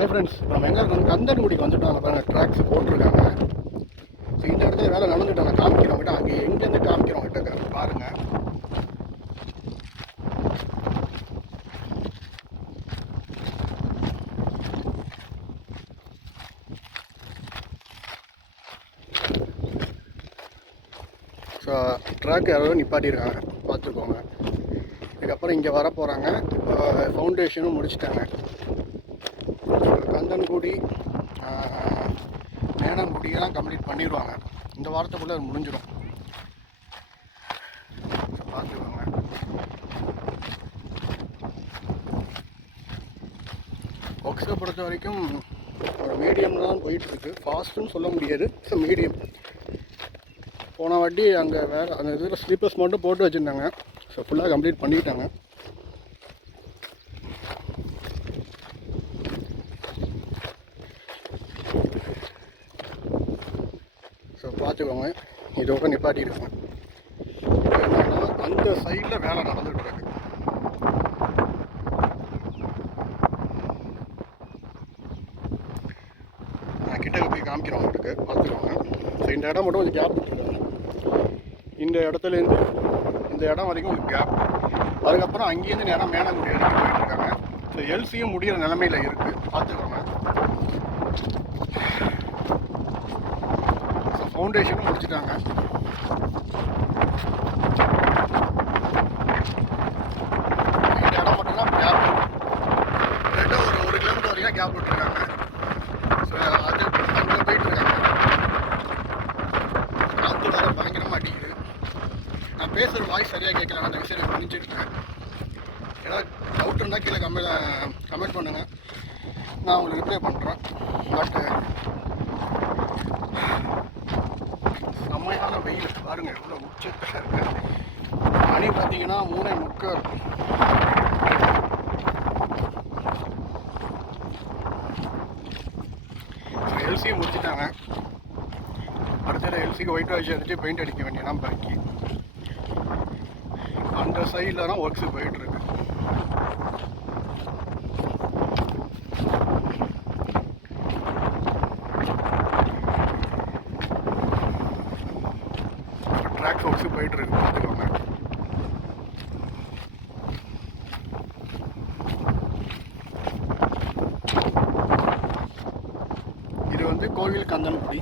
Hi friends நம்ம எங்கே இருக்கோம்? கந்தன்குடிக்கு வந்துட்டோம். அங்கே பாருங்கள் ட்ராக்ஸ் போட்டிருக்காங்க. ஸோ இந்த இடத்துல வேலை நடந்துட்டு நான் காமிக்கிறோம் கிட்ட அங்கே எங்கேருந்து காமிக்கிறோம் கிட்ட பாருங்க. ஸோ ட்ராக் யாராவது நிப்பாட்டியிருக்காங்க. பார்த்துக்கோங்க. இதுக்கப்புறம் இங்கே வர போகிறாங்க இப்போ ஃபவுண்டேஷனும் முடிச்சிட்டாங்க. கந்தன்குடி மேனங்குடியெல்லாம் கம்ப்ளீட் பண்ணிடுவாங்க. இந்த வாரத்துக்குள்ளே அது முடிஞ்சிடும். பார்த்துக்கோங்க ஒக்ஸை பொறுத்த வரைக்கும் ஒரு மீடியம் தான் போயிட்டுருக்கு. ஃபாஸ்ட்டுன்னு சொல்ல முடியாது. மீடியம் போன வாட்டி அங்கே வேறு அந்த இதில் ஸ்லீப்பர்ஸ் மட்டும் போட்டு வச்சுருந்தாங்க. ஸோ ஃபுல்லாக கம்ப்ளீட் பண்ணிட்டாங்க. பார்த்துக்கோங்க. இதோட நிப்பாட்டி என்னன்னா அந்த சைடில் வேலை நடந்துட்டு இருக்கு. நான் கிட்ட போய் காமிக்கிறோம் உங்களுக்கு. பார்த்துக்கோங்க. ஸோ இந்த இடம் மட்டும் கொஞ்சம் கேப் விட்டுருக்காங்க இந்த இடத்துலேருந்து இந்த இடம் வரைக்கும் ஒரு கேப் அதுக்கப்புறம் அங்கேருந்து நேரம் மேனங்குடி வரைக்கும் போயிட்டு போயிட்டுருக்காங்க ஸோ எல்சியும் முடியிற நிலமையில இருக்குது பார்த்துக்கோங்க. ஃபவுண்டேஷனும் முடிச்சிட்டாங்க. இந்த இடம் மட்டும்தான் கேப் ரெண்டும் ஒரு ஒரு கிலோமீட்டர் வரைக்கும் கேப் விட்டுருக்காங்க. ஸோ அது அங்கே போயிட்டு இருக்காங்க காற்று வர பயங்கரமாக அடிக்குது. நான் பேசுகிற வாய்ஸ் சரியாக கேட்கல. அந்த விஷயம் புரிஞ்சுருக்கேன் ஏதாவது டவுட் இருந்தால் கீழே கமெண்ட் கமெண்ட் பண்ணுங்கள் நான் உங்களுக்கு ரிப்ளை பண்ணுறேன் பட்டு செம்மையான வெயில். பாருங்கள் எவ்வளோ உச்சத்தில் இருக்கு. மணி பார்த்தீங்கன்னா மூணே முக்கால். எல்சியை முடிச்சிட்டாங்க. அடுத்தது எல்சிக்கு ஒயிட் வாஷ் அடிச்சு பெயிண்ட் அடிக்க வேண்டியதான் பாக்கி. அந்த சைடில் தான் ஒர்க்ஸ் போயிட்டுருக்கு இருக்கு போயிட்டுருக்கு பார்த்துக்கோங்க. இது வந்து கோவில் கந்தன்குடி.